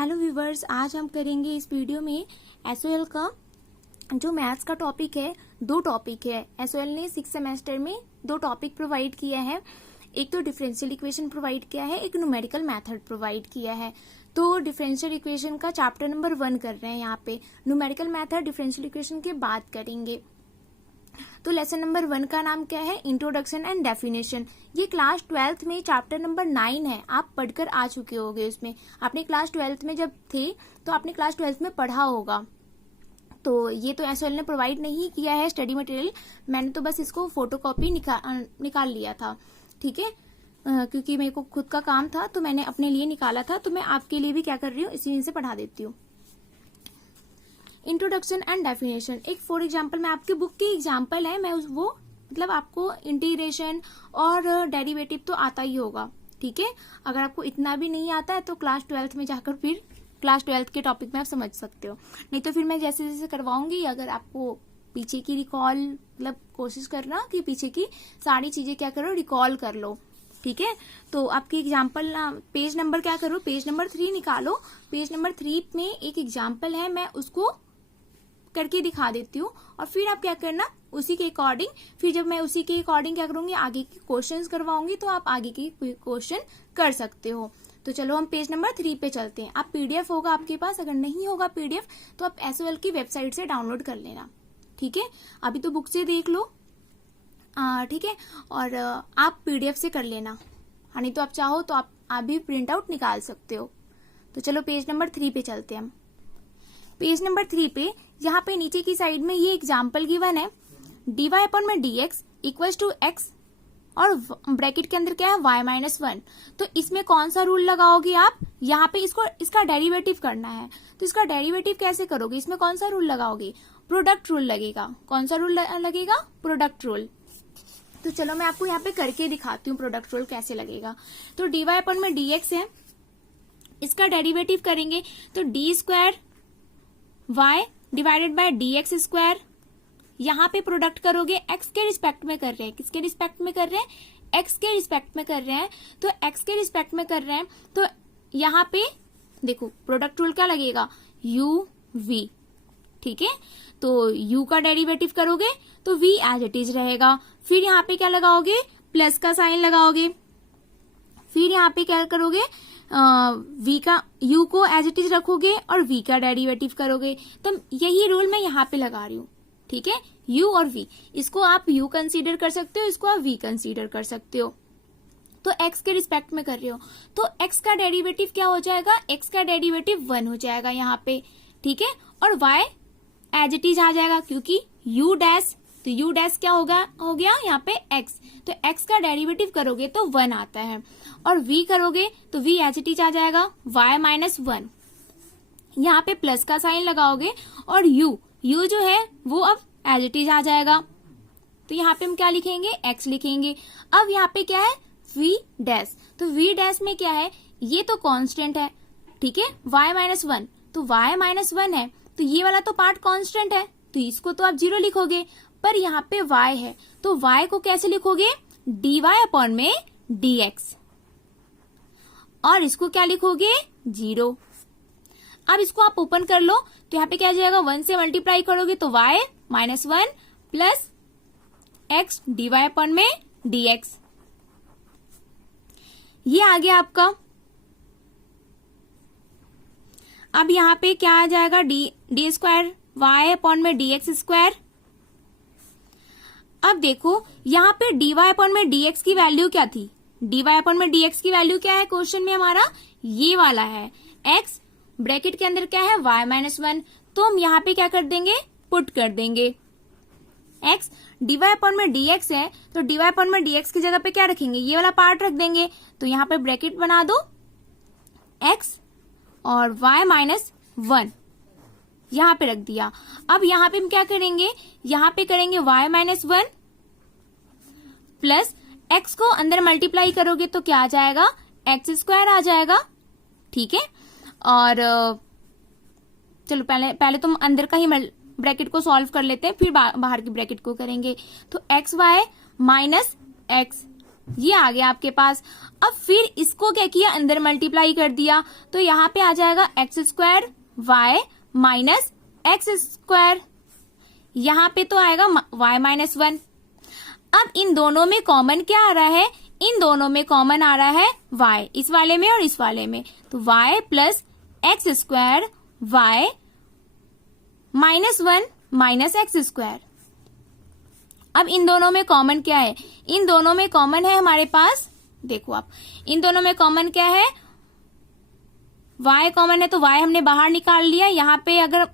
Hello viewers, आज हम करेंगे इस वीडियो में एसओएल का जो मैथ्स का टॉपिक है। दो टॉपिक है। एसओएल ने 6 सेमेस्टर में 2 टॉपिक प्रोवाइड किया है। एक तो डिफरेंशियल इक्वेशन प्रोवाइड किया है, एक न्यूमेरिकल मेथड प्रोवाइड किया है। तो डिफरेंशियल इक्वेशन का चैप्टर नंबर 1 कर रहे हैं यहाँ पे। न्यूमेरिकल मेथड डिफरेंशियल इक्वेशन के बाद करेंगे। तो लेसन नंबर 1 का नाम क्या है? Introduction and definition. ये क्लास 12th में चैप्टर नंबर 9 है। आप पढ़कर आ चुके होंगे उसमें। आपने क्लास 12th में जब थे तो आपने क्लास 12th में पढ़ा होगा। तो ये तो एसओएल ने प्रोवाइड नहीं किया है स्टडी मटेरियल। मैंने तो बस इसको फोटोकॉपी निकाल लिया था, ठीक है, क्योंकि मेरे को खुद का काम था तो मैंने अपने लिए निकाला था। तो मैं आपके लिए भी क्या कर रही हूँ, इसी से पढ़ा देती हूँ। Introduction and definition. एक फॉर एग्जाम्पल मैं आपकी बुक की एग्जाम्पल है, मैं वो मतलब आपको इंटीग्रेशन और डेरिवेटिव तो आता ही होगा, ठीक है। अगर आपको इतना भी नहीं आता है तो क्लास 12th में जाकर फिर क्लास 12th के टॉपिक में आप समझ सकते हो। नहीं तो फिर मैं जैसे जैसे करवाऊंगी, अगर आपको पीछे की रिकॉल मतलब कोशिश करना कि पीछे की सारी चीजें क्या करो, रिकॉल कर लो, ठीक है। तो आपकी एग्जाम्पल पेज नंबर क्या करो, पेज नंबर 3 निकालो। पेज नंबर 3 में एक एग्जाम्पल है, मैं उसको करके दिखा देती हूँ और फिर आप क्या करना उसी के अकॉर्डिंग, फिर जब मैं उसी के अकॉर्डिंग क्या करूंगी, आगे के क्वेश्चंस करवाऊंगी तो आप आगे के क्वेश्चन कर सकते हो। तो चलो हम पेज नंबर 3 पे चलते हैं। आप पीडीएफ होगा आपके पास, अगर नहीं होगा पीडीएफ तो आप एसओएल की वेबसाइट से डाउनलोड कर लेना, ठीक है। अभी तो बुक से देख लो, ठीक है, और आप पीडीएफ से कर लेना, नहीं तो आप चाहो तो आप भी प्रिंट आउट निकाल सकते हो। तो चलो पेज नंबर 3 पे चलते हैं हम। पेज नंबर 3 पे यहाँ पे नीचे की साइड में ये एग्जाम्पल गिवन है, dy अपॉन में dx इक्वल टू x और ब्रैकेट के अंदर क्या है y-1। तो इसमें कौन सा रूल लगाओगे आप? यहाँ पे इसका डेरिवेटिव करना है। तो इसका डेरिवेटिव कैसे करोगे? इसमें कौन सा रूल लगाओगे? प्रोडक्ट रूल लगेगा। कौन सा रूल लगेगा? Product rule. तो चलो मैं आपको यहाँ पे करके दिखाती हूँ प्रोडक्ट रूल कैसे लगेगा। तो dy अपॉन में dx है, इसका डेरिवेटिव करेंगे तो d square y divided by dx square. यहाँ पे प्रोडक्ट करोगे, x के रिस्पेक्ट में कर रहे हैं। किसके रिस्पेक्ट में कर रहे हैं? x के रिस्पेक्ट में कर रहे हैं। तो x के रिस्पेक्ट में कर रहे हैं तो यहाँ पे देखो प्रोडक्ट रूल क्या लगेगा, uv, ठीक है। तो u का डेरिवेटिव करोगे तो v एज इट इज रहेगा। फिर यहाँ पे क्या लगाओगे, प्लस का साइन लगाओगे। फिर यहाँ पे क्या करोगे, v का u को एज इट इज रखोगे और v का डेरिवेटिव करोगे। तो यही रूल मैं यहाँ पे लगा रही हूँ, ठीक है। u और v, इसको आप u कंसीडर कर सकते हो, इसको आप v कंसीडर कर सकते हो। तो x के रिस्पेक्ट में कर रहे हो तो x का डेरिवेटिव क्या हो जाएगा, x का डेरिवेटिव 1 हो जाएगा यहाँ पे, ठीक है। और y एज इट इज आ जाएगा क्योंकि u डैश, तो u डैश क्या हो गया यहाँ पे x। तो x का डेरिवेटिव करोगे तो 1 आता है और v करोगे तो v एज इट इज आ जाएगा y-1। यहाँ पे प्लस का साइन लगाओगे और u जो है वो अब एज इट इज आ जाएगा। तो यहाँ पे हम क्या लिखेंगे, x लिखेंगे। अब यहाँ पे क्या है, v डैश। तो v डैश में क्या है, ये तो कांस्टेंट है, ठीक है, y-1। तो y-1 है तो ये वाला तो पार्ट कांस्टेंट है तो इसको तो आप 0 लिखोगे, पर यहाँ पे y है तो y को कैसे लिखोगे, dy अपॉन में dx, और इसको क्या लिखोगे, 0। अब इसको आप ओपन कर लो तो यहाँ पे क्या आ जाएगा, 1 से मल्टीप्लाई करोगे तो y-1 plus x dy upon में dx, ये आ गया आपका। अब यहाँ पे क्या आ जाएगा, डी स्क्वायर y अपॉन में dx स्क्वायर। अब देखो यहाँ पे dy अपॉन में dx की वैल्यू क्या थी, dy अपॉन में dx की वैल्यू क्या है क्वेश्चन में हमारा, ये वाला है x, ब्रैकेट के अंदर क्या है y-1। तो हम यहाँ पे क्या कर देंगे, पुट कर देंगे x, dy अपॉन में dx है तो dy अपॉन में dx की जगह पे क्या रखेंगे, ये वाला पार्ट रख देंगे। तो यहाँ पे ब्रैकेट बना दो x और y-1 यहाँ पे रख दिया। अब यहाँ पे हम क्या करेंगे, यहाँ पे करेंगे y-1 प्लस x को अंदर मल्टीप्लाई करोगे तो क्या आ जाएगा, x स्क्वायर आ जाएगा, ठीक है। और चलो पहले तुम अंदर का ही ब्रैकेट को सॉल्व कर लेते हैं, फिर बाहर की ब्रैकेट को करेंगे। तो xy माइनस x ये आ गया आपके पास। अब फिर इसको क्या किया, अंदर मल्टीप्लाई कर दिया, तो यहाँ पे आ जाएगा x square y minus x square, यहाँ पे तो आएगा वाई माइनस 1। अब इन दोनों में कॉमन क्या आ रहा है, इन दोनों में कॉमन आ रहा है y, इस वाले में और इस वाले में, तो y plus x square y minus 1 minus x square. अब इन दोनों में कॉमन क्या है, इन दोनों में कॉमन है हमारे पास, देखो आप, इन दोनों में कॉमन क्या है, y कॉमन है तो y हमने बाहर निकाल लिया, यहाँ पे अगर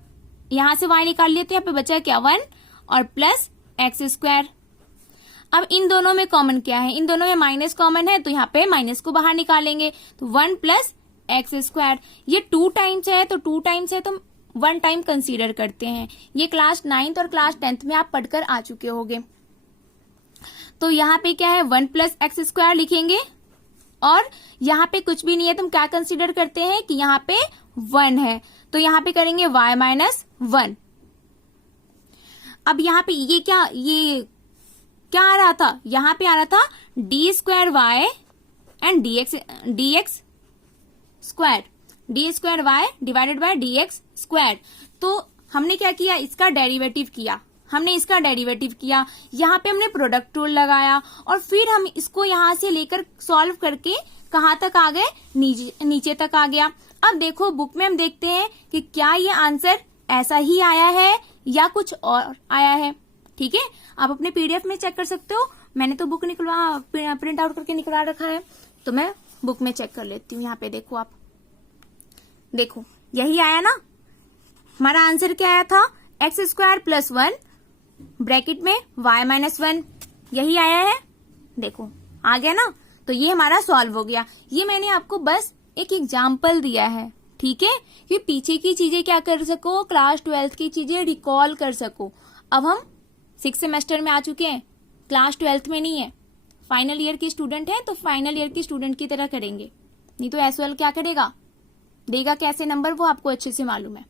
यहां से y निकाल लिया तो यहाँ पे बचा क्या 1 और प्लस एक्स स्क्वायर। अब इन दोनों में कॉमन क्या है, इन दोनों में माइनस कॉमन है तो यहाँ पे माइनस को बाहर निकालेंगे, तो 1 प्लस एक्स स्क्वायर। ये 2 टाइम्स है तो 2 टाइम्स है तो 1 टाइम कंसीडर करते हैं। ये क्लास 9th और क्लास 10th में आप पढ़कर आ चुके होंगे। तो यहाँ पे क्या है 1 प्लस एक्स स्क्वायर लिखेंगे, और यहाँ पे कुछ भी नहीं है तो हम क्या कंसीडर करते हैं कि यहाँ पे 1 है, तो यहाँ पे करेंगे y माइनस 1। अब यहाँ पे ये क्या आ रहा था, यहाँ पे आ रहा था d square y and dx square, d square y divided by dx square. तो हमने क्या किया, इसका डेरिवेटिव किया, यहाँ पे हमने प्रोडक्ट रूल लगाया, और फिर हम इसको यहाँ से लेकर सॉल्व करके कहाँ तक आ गए, नीचे तक आ गया। अब देखो बुक में हम देखते हैं कि क्या ये आंसर ऐसा ही आया है या कुछ और आया है। ठीक है, आप अपने पीडीएफ में चेक कर सकते हो, मैंने तो बुक प्रिंट आउट करके निकलवा रखा है, तो मैं बुक में चेक कर लेती हूँ। यहाँ पे देखो आप, देखो यही आया ना, हमारा आंसर क्या आया था, एक्स स्क्वायर प्लस 1 ब्रैकेट में y माइनस 1, यही आया है, देखो आ गया ना। तो ये हमारा सॉल्व हो गया। ये मैंने आपको बस एक एग्जाम्पल दिया है, ठीक है, कि पीछे की चीजें क्या कर सको, क्लास 12th की चीजें रिकॉल कर सको। अब हम 6th सेमेस्टर में आ चुके हैं, क्लास 12th में नहीं है, फाइनल ईयर के स्टूडेंट हैं तो फाइनल ईयर के स्टूडेंट की तरह करेंगे, नहीं तो एसओएल क्या करेगा, देगा कैसे नंबर, वो आपको अच्छे से मालूम है।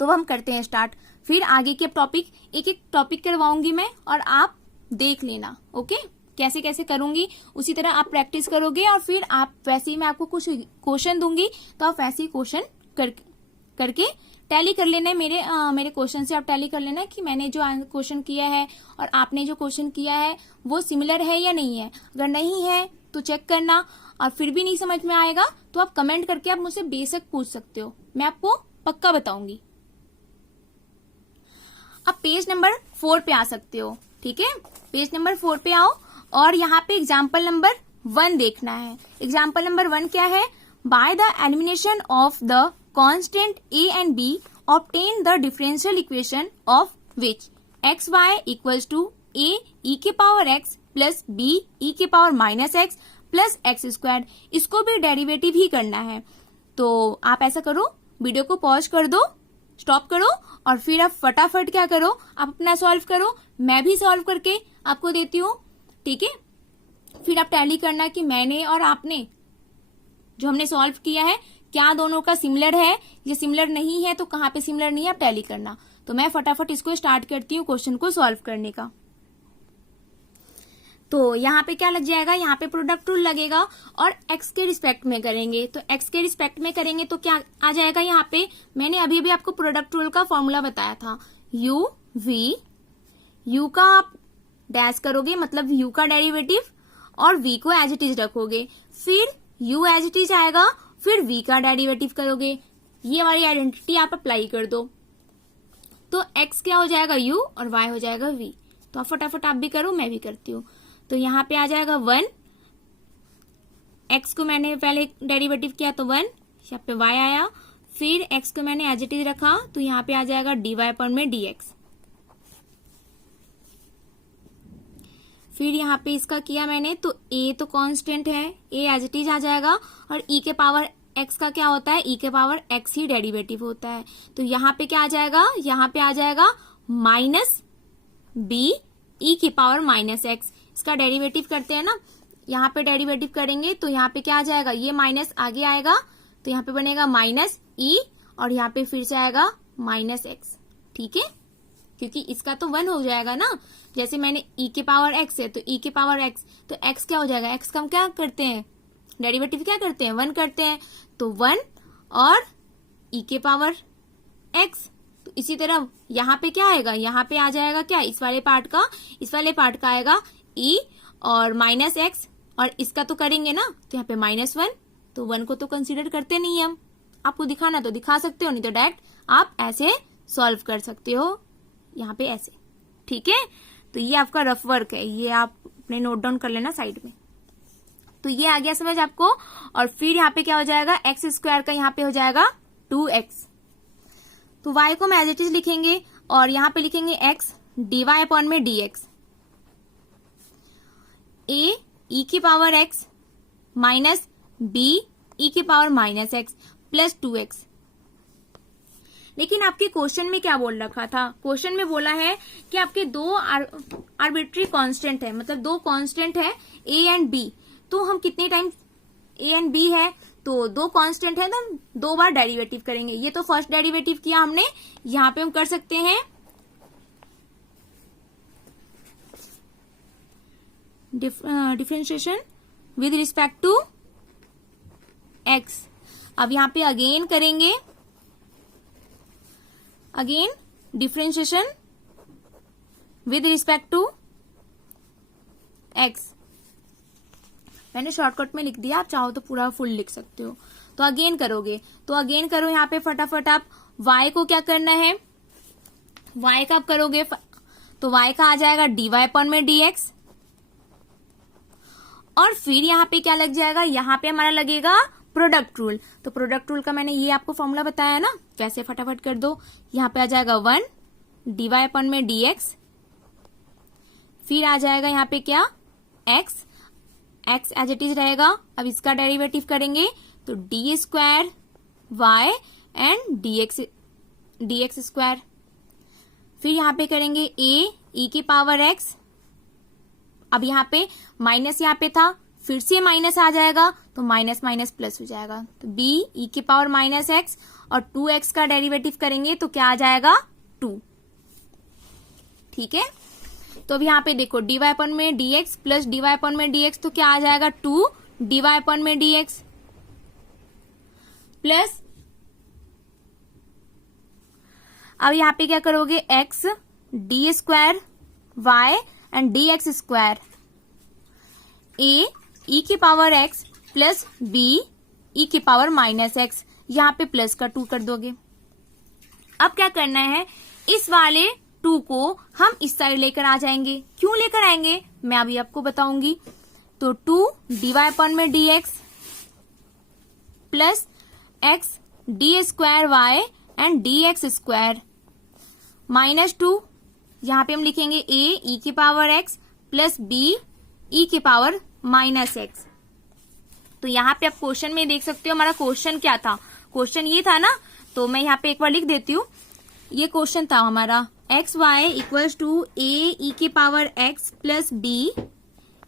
तो हम करते हैं स्टार्ट, फिर आगे के टॉपिक एक एक टॉपिक करवाऊंगी मैं, और आप देख लेना, ओके, कैसे कैसे करूंगी उसी तरह आप प्रैक्टिस करोगे, और फिर आप वैसे ही मैं आपको कुछ क्वेश्चन दूंगी तो आप वैसे ही क्वेश्चन करके टैली कर लेना है, मेरे क्वेश्चन से आप टैली कर लेना कि मैंने जो क्वेश्चन किया है और आपने जो क्वेश्चन किया है वो सिमिलर है या नहीं है। अगर नहीं है तो चेक करना, और फिर भी नहीं समझ में आएगा तो आप कमेंट करके आप मुझसे बेशक पूछ सकते हो, मैं आपको पक्का बताऊंगी। अब पेज नंबर 4 पे आ सकते हो, ठीक है, पेज नंबर 4 पे आओ, और यहाँ पे एग्जाम्पल नंबर 1 देखना है। एग्जाम्पल नंबर 1 क्या है, by the elimination of the constant a and b obtain the differential equation of which xy equals to a e के power x plus b e के power minus x plus x square. इसको भी derivative ही करना है, तो आप ऐसा करो, वीडियो को पॉज कर दो, स्टॉप करो, और फिर आप फटाफट क्या करो, आप अपना सॉल्व करो, मैं भी सॉल्व करके आपको देती हूँ, ठीक है। फिर आप टैली करना कि मैंने और आपने जो हमने सॉल्व किया है क्या दोनों का सिमिलर है, ये सिमिलर नहीं है तो कहाँ पे सिमिलर नहीं है, आप टैली करना। तो मैं फटाफट इसको स्टार्ट करती हूँ क्वेश्चन को सॉल्व करने का। तो यहाँ पे क्या लग जाएगा, यहाँ पे प्रोडक्ट रूल लगेगा, और x के रिस्पेक्ट में करेंगे, तो x के रिस्पेक्ट में करेंगे तो क्या आ जाएगा, यहाँ पे मैंने अभी अभी आपको प्रोडक्ट रूल का फॉर्मूला बताया था, u v, u का आप डैश करोगे मतलब u का डेरिवेटिव, और v को एज इट इज रखोगे, फिर u एज इट इज आएगा, फिर v का डेरिवेटिव करोगे, ये वाली आइडेंटिटी आप अप्लाई कर दो, तो x क्या हो जाएगा u और y हो जाएगा v। तो आप फटाफट आप भी करो, मैं भी करती हूँ। तो यहाँ पे आ जाएगा 1, x को मैंने पहले डेरिवेटिव किया तो 1, यहाँ पे y आया, फिर x को मैंने एज इट इज रखा तो यहाँ पे आ जाएगा dy पर में dx, फिर यहाँ पे इसका किया मैंने तो a तो कांस्टेंट है, a एज इट इज आ जाएगा, और e के पावर x का क्या होता है, e के पावर x ही डेरिवेटिव होता है, तो यहाँ पे क्या आ जाएगा, यहाँ पे आ जाएगा माइनस b e की पावर माइनस x। इसका डेरिवेटिव करते हैं ना, यहाँ पे डेरिवेटिव करेंगे तो यहाँ पे क्या आ जाएगा, ये माइनस आगे आएगा तो यहाँ पे बनेगा माइनस e, और यहाँ पे फिर से आएगा माइनस x, ठीक है, क्योंकि इसका तो 1 हो जाएगा ना। जैसे मैंने e के पावर x है तो e के पावर x, तो x क्या हो जाएगा, x का हम क्या करते हैं, डेरिवेटिव क्या करते हैं, 1 करते हैं, तो 1 और e के पावर x। तो इसी तरह यहाँ पे क्या आएगा, यहाँ पे आ जाएगा क्या, इस वाले पार्ट का आएगा e और माइनस x, और इसका तो करेंगे ना, तो यहाँ पे -1, तो 1 को तो कंसीडर करते नहीं हम। आपको दिखाना तो दिखा सकते हो, नहीं तो डायरेक्ट आप ऐसे सॉल्व कर सकते हो, यहाँ पे ऐसे। ठीक है, तो ये आपका रफ वर्क है, ये आप अपने नोट डाउन कर लेना साइड में। तो ये आ गया समझ आपको। और फिर यहाँ पे क्या हो जाएगा, एक्स स्क्वायर का यहाँ पे हो जाएगा 2x। तो y को हम एज इट इज लिखेंगे और यहाँ पे लिखेंगे x dy अपॉन में dx, a e की power x minus b e की power minus x plus 2x। लेकिन आपके क्वेश्चन में क्या बोल रखा था, क्वेश्चन में बोला है कि आपके दो आर्बिट्री कांस्टेंट है, मतलब दो कांस्टेंट है a एंड b। तो हम कितने टाइम a एंड b है, तो दो कांस्टेंट है तो हम 2 बार डेरिवेटिव करेंगे। ये तो फर्स्ट डेरिवेटिव किया हमने, यहाँ पे हम कर सकते हैं differentiation with respect to x। अब यहाँ पे अगेन करेंगे, again differentiation with respect to x। मैंने शॉर्टकट में लिख दिया, आप चाहो तो पूरा फुल लिख सकते हो। तो अगेन करोगे, तो अगेन करो यहाँ पे फटाफट। आप y को क्या करना है, y का आप करोगे तो y का आ जाएगा dy अपॉन में dx, और फिर यहाँ पे क्या लग जाएगा, यहाँ पे हमारा लगेगा प्रोडक्ट रूल। तो प्रोडक्ट रूल का मैंने ये आपको फॉर्मूला बताया ना, वैसे फटाफट कर दो। यहाँ पे आ जाएगा 1 dy अपॉन में dx, फिर आ जाएगा यहाँ पे क्या x एज इट इज रहेगा। अब इसका डेरिवेटिव करेंगे तो d square y and dx square, फिर यहाँ पे करेंगे a e की पावर x। अब यहाँ पे माइनस यहाँ पे था, फिर से माइनस आ जाएगा तो माइनस माइनस प्लस हो जाएगा, तो b e की पावर माइनस x, और 2x का डेरिवेटिव करेंगे तो क्या आ जाएगा 2। ठीक है, तो अब यहाँ पे देखो dy अपॉन में dx प्लस dy अपॉन में dx, तो क्या आ जाएगा 2 dy अपॉन में dx प्लस, अब यहाँ पे क्या करोगे x d square y and dx square, a e की power x plus b e की पावर माइनस x, यहाँ पे प्लस का 2 कर दोगे। अब क्या करना है, इस वाले 2 को हम इस साइड लेकर आ जाएंगे। क्यों लेकर आएंगे मैं अभी आपको बताऊंगी। तो 2 dy अपॉन में dx plus x d square y and dx square minus 2, यहाँ पे हम लिखेंगे a e की power x plus b e की पावर माइनस x। तो यहाँ पे आप क्वेश्चन में देख सकते हो हमारा क्वेश्चन क्या था, क्वेश्चन ये था ना, तो मैं यहाँ पे एक बार लिख देती हूँ। ये क्वेश्चन था हमारा x y equals to a e की power x plus b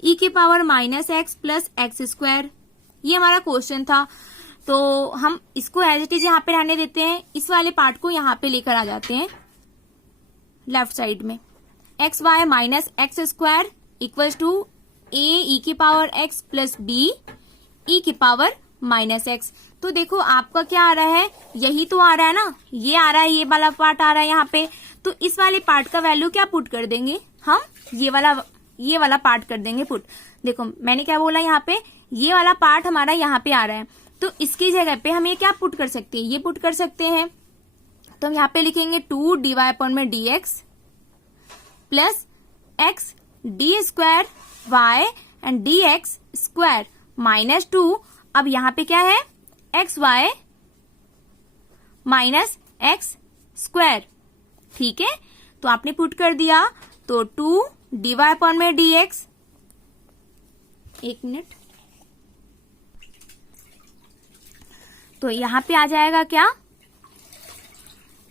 e की power minus x plus x square, ये हमारा क्वेश्चन था। तो हम इसको एज इट इज यहाँ पे रहने देते हैं, इस वाले पार्ट को यहाँ पे लेकर आ जाते हैं लेफ्ट साइड में। X y minus x square equals to a e की power x plus b e की पावर माइनस एक्स। तो देखो आपका क्या आ रहा है, यही तो आ रहा है ना, ये आ रहा है, ये वाला पार्ट आ रहा है यहाँ पे। तो इस वाले पार्ट का वैल्यू क्या पुट कर देंगे हम, ये वाला पार्ट कर देंगे पुट। देखो मैंने क्या बोला, यहाँ पे ये वाला पार्ट हमारा यहाँ पे आ रहा है, तो इसकी जगह पे हम ये क्या पुट कर सकते हैं, ये पुट कर सकते हैं। तो हम यहाँ पे लिखेंगे 2 dy अपॉन में dx plus x d square y and dx square minus 2। अब यहाँ पे क्या है, x y minus x square, ठीक है। तो आपने पुट कर दिया, तो 2 dy अपॉन में dx, एक मिनट, तो यहां पे आ जाएगा क्या,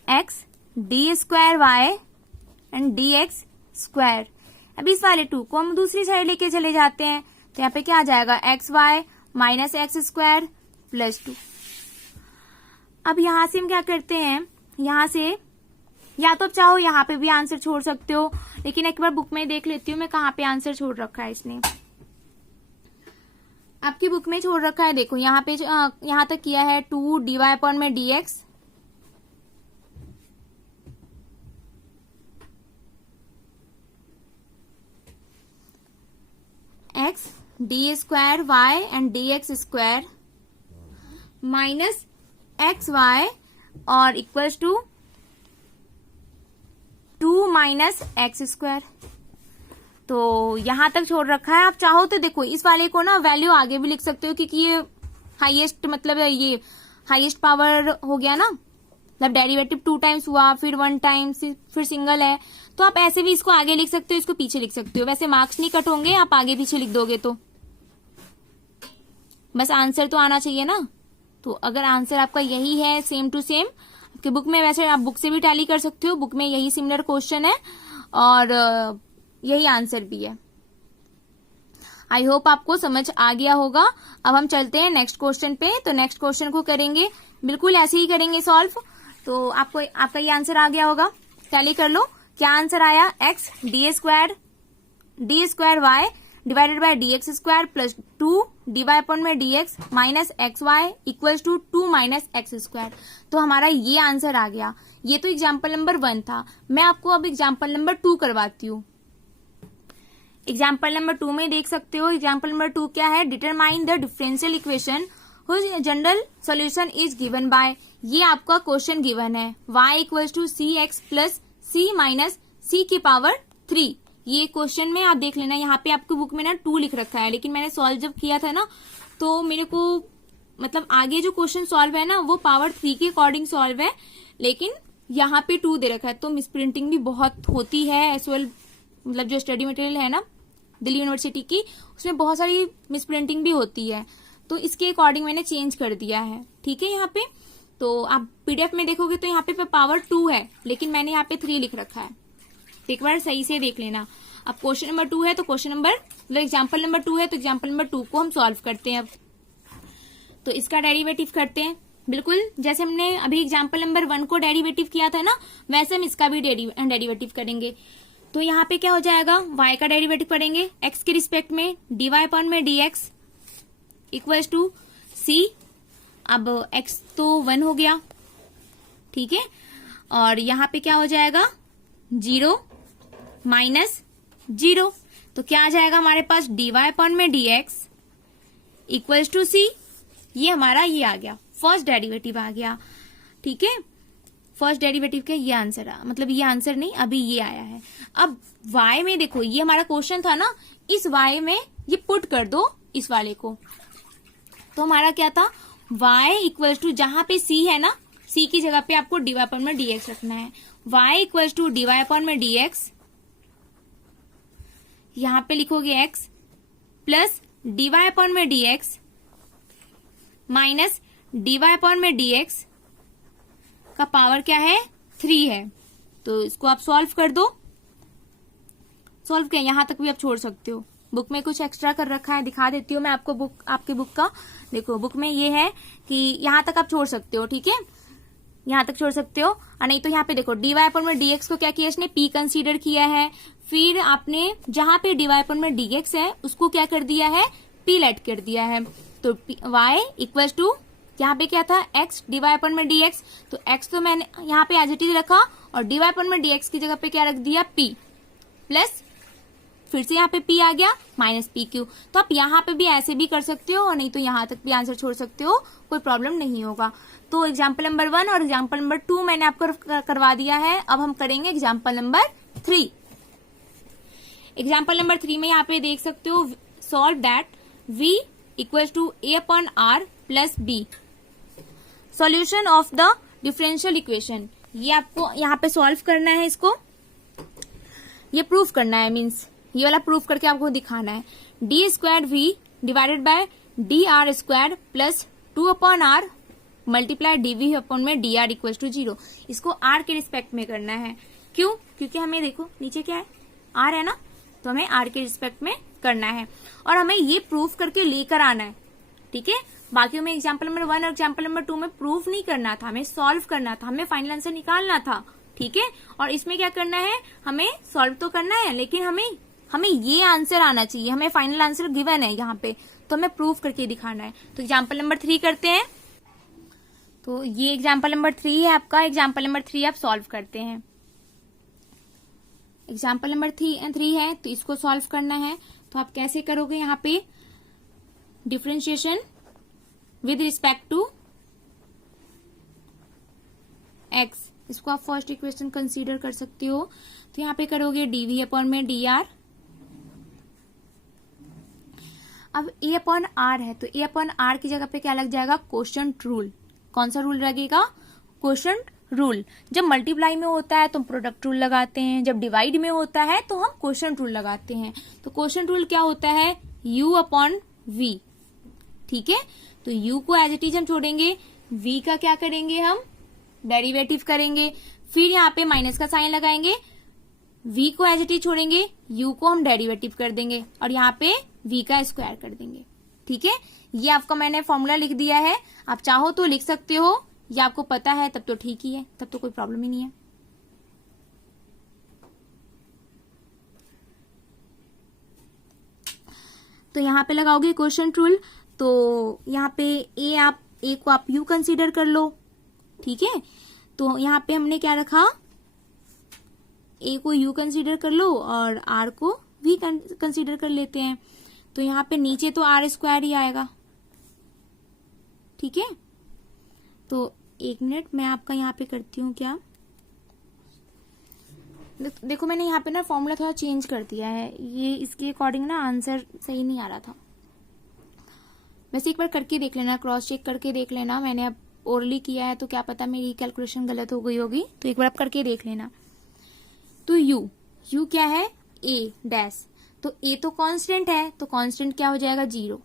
x d square y and dx square. अब इस वाले 2 को हम दूसरी साइड लेके चले जाते हैं, तो यहाँ पे क्या आ जाएगा, x y minus x square plus 2। अब यहां से हम क्या करते हैं, यहां से या तो आप चाहो यहाँ पे भी आंसर छोड़ सकते हो, लेकिन एक बार बुक में देख लेती हूँ मैं कहाँ पे आंसर छोड़ रखा है इसने। आपकी बुक में छोड़ रखा है, देखो यहाँ पे यहाँ तक किया है 2 dy अपॉन में dx x d square y and dx square minus x y और equals to 2 minus x square. तो यहां तक छोड़ रखा है। आप चाहो तो देखो इस वाले को ना वैल्यू आगे भी लिख सकते हो, क्योंकि ये हाईएस्ट मतलब ये हाईएस्ट पावर हो गया ना, मतलब डेरिवेटिव 2 टाइम्स हुआ, फिर 1 टाइम्स, फिर सिंगल है, तो आप ऐसे भी इसको आगे लिख सकते हो, इसको पीछे लिख सकते हो। वैसे मार्क्स नहीं कट होंगे आप आगे पीछे लिख दोगे तो, बस आंसर तो आना चाहिए ना। तो अगर आंसर आपका यही है सेम टू सेम आपके बुक में, वैसे आप बुक से भी टैली कर सकते हो, बुक में यही सिमिलर क्वेश्चन है और यही आंसर भी है। आई होप आपको समझ आ गया होगा। अब हम चलते हैं नेक्स्ट क्वेश्चन पे। तो नेक्स्ट क्वेश्चन को करेंगे बिल्कुल ऐसे ही करेंगे सॉल्व। तो आपको आपका ये आंसर आ गया होगा, टैली कर लो। क्या आंसर आया? x d square y divided by dx square plus 2 dy upon में dx minus x y equals to 2 minus x square. तो हमारा ये आंसर आ गया। ये तो एग्जाम्पल नंबर 1 था। मैं आपको अब एग्जाम्पल नंबर 2 करवाती हूँ। एग्जाम्पल नंबर 2 में देख सकते हो, एग्जाम्पल नंबर 2 क्या है? Determine the differential equation whose general solution is given by. ये आपका क्वेश्चन गिवन है y equals to c x plus c minus c की पावर 3। ये क्वेश्चन में आप देख लेना, यहाँ पे आपकी बुक में ना 2 लिख रखा है, लेकिन मैंने सॉल्व जब किया था ना तो मेरे को मतलब आगे जो क्वेश्चन सॉल्व है ना वो पावर 3 के अकॉर्डिंग सॉल्व है, लेकिन यहाँ पे 2 दे रखा है। तो मिसप्रिंटिंग भी बहुत होती है एज वेल, मतलब जो स्टडी मटेरियल है ना दिल्ली यूनिवर्सिटी की, उसमें बहुत सारी मिसप्रिंटिंग भी होती है, तो इसके अकॉर्डिंग मैंने चेंज कर दिया है। ठीक है, यहाँ पे तो आप पीडीएफ में देखोगे तो यहाँ पे पावर 2 है, लेकिन मैंने यहाँ पे 3 लिख रखा है। एक बार सही से देख लेना। अब क्वेश्चन नंबर 2 है तो क्वेश्चन नंबर मतलब एग्जाम्पल नंबर 2 है तो एग्जाम्पल नंबर 2 को हम सॉल्व करते हैं। अब तो इसका डेरिवेटिव करते हैं, बिल्कुल जैसे हमने अभी एग्जाम्पल नंबर 1 को डेरिवेटिव किया था ना, वैसे हम इसका भी डेरिवेटिव करेंगे। तो यहाँ पे क्या हो जाएगा? y का डेरिवेटिव करेंगे x के रिस्पेक्ट में dy अपॉन में dx इक्वल्स टू c। अब x तो 1 हो गया, ठीक है, और यहाँ पे क्या हो जाएगा? 0 माइनस 0। तो क्या आ जाएगा हमारे पास? dy अपॉन में dx इक्वल्स टू c। ये हमारा ये आ गया, फर्स्ट डेरिवेटिव आ गया। ठीक है, फर्स्ट डेरिवेटिव का ये आंसर आ, मतलब ये आंसर नहीं, अभी ये आया है। अब y में देखो, ये हमारा क्वेश्चन था ना, इस y में ये पुट कर दो इस वाले को। तो हमारा क्या था? y इक्वल्स टू, जहां पे c है ना, c की जगह पे आपको dy अपॉन में dx रखना है। y equals to dy upon में dx, यहां पे लिखोगे x प्लस dy अपॉन में dx माइनस dy अपॉन में dx का पावर क्या है? 3 है। तो इसको आप सॉल्व कर दो। सॉल्व किया, यहां तक भी आप छोड़ सकते हो। बुक में कुछ एक्स्ट्रा कर रखा है, दिखा देती हूँ मैं आपको बुक, आपकी बुक का। देखो बुक में ये है कि यहां तक आप छोड़ सकते हो, ठीक है, यहां तक छोड़ सकते हो। और नहीं तो यहाँ पे देखो dy अपॉन में dx को क्या किया इसने? p कंसीडर किया है, फिर आपने जहां पे dy अपॉन में dx है उसको क्या कर दिया है? p लेट कर दिया है। तो y इक्वल्स टू, यहाँ पे क्या था? x dy अपॉन में dx। तो x तो मैंने यहाँ पे एज इट इज रखा और dy अपॉन में dx की जगह पे क्या रख दिया? p प्लस, फिर से यहाँ पे p आ गया माइनस पी क्यू। तो आप यहाँ पे भी ऐसे भी कर सकते हो और नहीं तो यहाँ तक भी आंसर छोड़ सकते हो, कोई प्रॉब्लम नहीं होगा। तो एग्जाम्पल नंबर 1 और एग्जाम्पल नंबर 2 मैंने आपको करवा दिया है। अब हम करेंगे एग्जाम्पल नंबर 3। एग्जाम्पल नंबर 3 में यहाँ पे देख सकते हो, solve that v equals to a upon r plus b, solution of the differential equation. ये आपको यहाँ पे सॉल्व करना है, इसको ये प्रूफ करना है, मीन्स ये वाला प्रूफ करके आपको दिखाना है। D square v divided by d r square plus 2 upon r multiply d v upon में डी आर इक्वल टू 0। इसको आर के रिस्पेक्ट में करना है। क्यों? क्योंकि हमें देखो नीचे क्या है? आर है ना, तो हमें आर के रिस्पेक्ट में करना है और हमें ये प्रूफ करके लेकर आना है। ठीक है, बाकी में एग्जाम्पल नंबर 1 और एग्जाम्पल नंबर 2 में प्रूफ नहीं करना था, हमें सॉल्व करना था, हमें फाइनल आंसर निकालना था। ठीक है। और इसमें क्या करना है, हमें सॉल्व तो करना है, लेकिन हमें ये आंसर आना चाहिए, हमें फाइनल आंसर गिवन है यहाँ पे, तो हमें प्रूव करके दिखाना है। तो एग्जाम्पल नंबर 3 करते हैं। तो ये एग्जाम्पल नंबर 3 है आपका। एग्जाम्पल नंबर 3 आप सॉल्व करते हैं। एग्जाम्पल नंबर 3 है, तो इसको सॉल्व करना है। तो आप कैसे करोगे, यहाँ पे differentiation with respect to x, इसको आप फर्स्ट इक्वेशन कंसीडर कर सकते हो। तो यहाँ पे करोगे डीवी अपॉन में डी आर। अब ए अपॉन आर है, तो ए अपॉन आर की जगह पे क्या लग जाएगा, क्वोशंट रूल। कौन सा रूल लगेगा, क्वोशंट रूल। जब मल्टीप्लाई में होता है तो हम प्रोडक्ट रूल लगाते हैं, जब डिवाइड में होता है तो हम क्वोशंट रूल लगाते हैं। तो क्वोशंट रूल क्या होता है, u अपॉन v, ठीक है। तो u को एज इट इज हम छोड़ेंगे, v का क्या करेंगे, हम डेरिवेटिव करेंगे, फिर यहाँ पे माइनस का साइन लगाएंगे, v को एज इट इज छोड़ेंगे, u को हम डेरिवेटिव कर देंगे और यहाँ पे v का स्क्वायर कर देंगे, ठीक है। ये आपका मैंने फॉर्मूला लिख दिया है, आप चाहो तो लिख सकते हो, ये आपको पता है तब तो ठीक ही है, तब तो कोई प्रॉब्लम ही नहीं है। तो यहाँ पे लगाओगे क्वोशंट रूल। तो यहाँ पे ए को आप यू कंसीडर कर लो, ठीक है। तो यहाँ पे हमने क्या रखा, ए को यू कंसीडर कर लो और आर को वी कंसीडर कर लेते हैं। तो यहाँ पे नीचे तो आर स्क्वायर ही आएगा, ठीक है। तो एक मिनट, मैं आपका यहाँ पे करती हूँ क्या, देखो मैंने यहाँ पे ना फॉर्मूला थोड़ा चेंज कर दिया है, ये इसके अकॉर्डिंग ना आंसर सही नहीं आ रहा था। वैसे एक बार करके देख लेना, क्रॉस चेक करके देख लेना, मैंने अब ओरली किया है तो क्या पता मेरी कैलकुलेशन गलत हो गई होगी, तो एक बार आप करके देख लेना। तो यू क्या है, ए डैश, तो ए तो कांस्टेंट है, तो कांस्टेंट क्या हो जाएगा, 0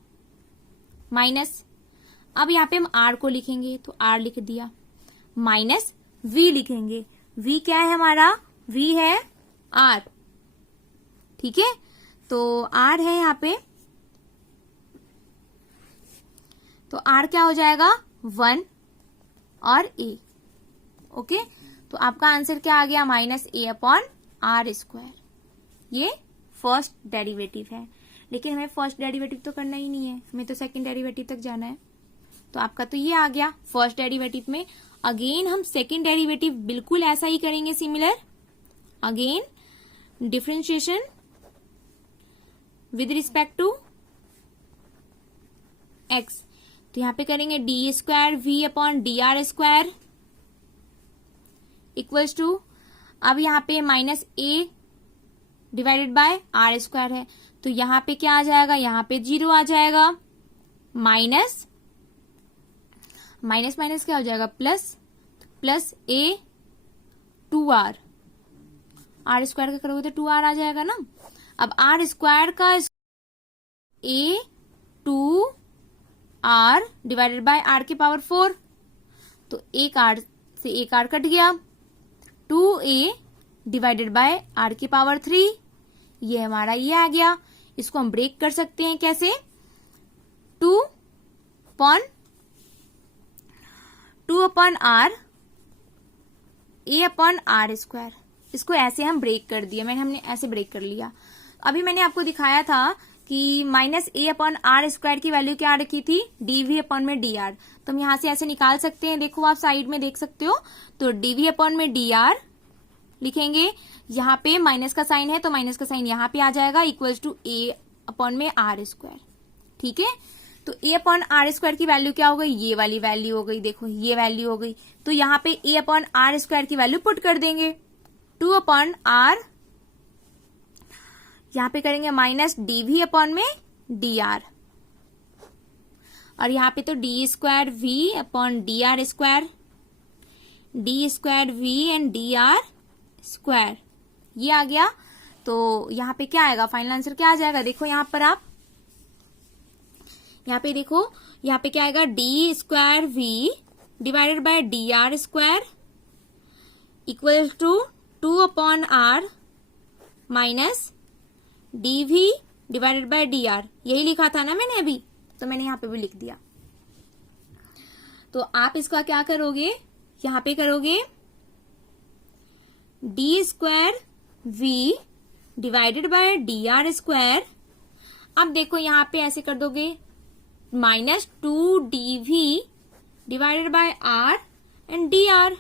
माइनस। अब यहाँ पे हम आर को लिखेंगे, तो आर लिख दिया, माइनस वी लिखेंगे, वी क्या है हमारा, वी है आर, ठीक है। तो आर है यहाँ पे, तो आर क्या हो जाएगा, 1 और ए, ओके। तो आपका आंसर क्या आ गया, minus a upon r square. ये फर्स्ट डेरिवेटिव है, लेकिन हमें फर्स्ट डेरिवेटिव तो करना ही नहीं है, हमें तो सेकंड डेरिवेटिव तक जाना है। तो आपका तो ये आ गया फर्स्ट डेरिवेटिव में। अगेन हम सेकंड डेरिवेटिव बिल्कुल ऐसा ही करेंगे, similar. Again differentiation with respect to x. तो यहाँ पे करेंगे d square v upon d r square equals to, अब यहाँ पे minus a divided by r square है, तो यहाँ पे क्या आ जाएगा, यहाँ पे 0 आ जाएगा, माइनस माइनस माइनस क्या हो जाएगा, plus A 2r, are square का करोगे तो 2r आ जाएगा ना। अब आर स्क्वायर का ए 2r डिवाइडेड बाय आर की पावर 4, तो एक आर से एक आर कट गया, 2a डिवाइडेड बाय आर की पावर 3, ये हमारा ये आ गया। इसको हम ब्रेक कर सकते हैं कैसे, 2 upon r a upon r square, इसको ऐसे हम ब्रेक कर दिया, हमने ऐसे ब्रेक कर लिया। अभी मैंने आपको दिखाया था कि minus a upon r square की वैल्यू क्या रखी थी, डीवी अपॉन में डी आर, तो हम यहां से ऐसे निकाल सकते हैं, देखो आप साइड में देख सकते हो। तो डीवी अपॉन में डी आर लिखेंगे, यहाँ पे माइनस का साइन है तो माइनस का साइन यहाँ पे आ जाएगा, इक्वल्स टू ए अपॉन में आर स्क्वायर, ठीक है। तो ए अपॉन आर स्क्वायर की वैल्यू क्या हो गई, ये वाली वैल्यू हो गई, देखो ये वैल्यू हो गई। तो यहाँ पे ए अपॉन आर स्क्वायर की वैल्यू पुट कर देंगे, 2 अपॉन आर, यहाँ पे करेंगे माइनस डीवी अपॉन में डी आर, और यहाँ पे तो d square v upon d r square, d square v and d r square, ये आ गया। तो यहाँ पे क्या आएगा, फाइनल आंसर क्या आ जाएगा, देखो यहाँ पर आप यहाँ पे देखो, यहाँ पे क्या आएगा, d square v divided by d r square equal to 2 upon r minus d v divided by d r, यही लिखा था ना मैंने अभी, तो मैंने यहाँ पे भी लिख दिया। तो आप इसका क्या करोगे, यहाँ पे करोगे d square v divided by d r square. अब देखो यहाँ पे ऐसे कर दोगे -2dv divided by r and d r.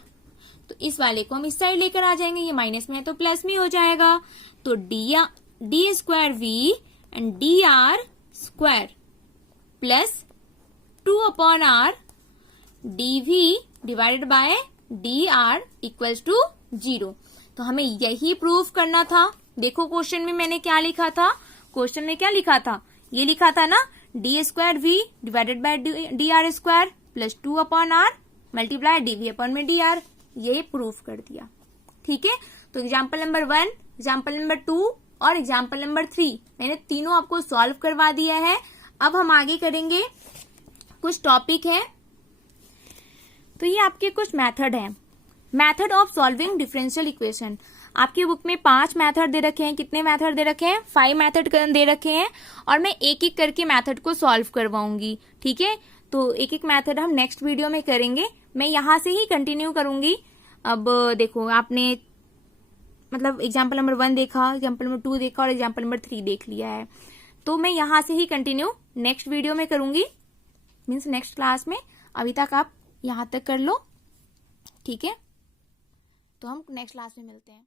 तो इस वाले को हम इस साइड लेकर आ जाएंगे, ये माइनस में है तो प्लस में हो जाएगा। तो d square v and d r square plus 2/r dv divided by d r equals to 0। तो हमें यही प्रूफ करना था। देखो क्वेश्चन में मैंने क्या लिखा था, क्वेश्चन में क्या लिखा था, ये लिखा था ना d square v divided by d r square plus 2/r multiply d v upon में डी आर। ये प्रूफ कर दिया। ठीक है, तो एग्जाम्पल नंबर 1, एग्जाम्पल नंबर 2 और एग्जाम्पल नंबर 3 मैंने तीनों आपको सॉल्व करवा दिया है। अब हम आगे करेंगे, कुछ टॉपिक है। तो ये आपके कुछ मेथड हैं। Method of solving differential equation. आपकी बुक में 5 मेथड दे रखे हैं। कितने मेथड दे रखे हैं? 5 मेथड दे रखे हैं और मैं एक एक करके मेथड को सॉल्व करवाऊंगी। ठीक है, तो एक एक मेथड हम नेक्स्ट वीडियो में करेंगे। मैं यहां से ही कंटिन्यू करूंगी। अब देखो आपने मतलब एग्जाम्पल नंबर 1 देखा, एग्जाम्पल नंबर 2 देखा और एग्जाम्पल नंबर 3 देख लिया है। तो मैं यहां से ही कंटिन्यू नेक्स्ट वीडियो में करूंगी, मीन्स नेक्स्ट क्लास में। अभी तक आप यहां तक कर लो। ठीक है, तो हम नेक्स्ट क्लास में मिलते हैं।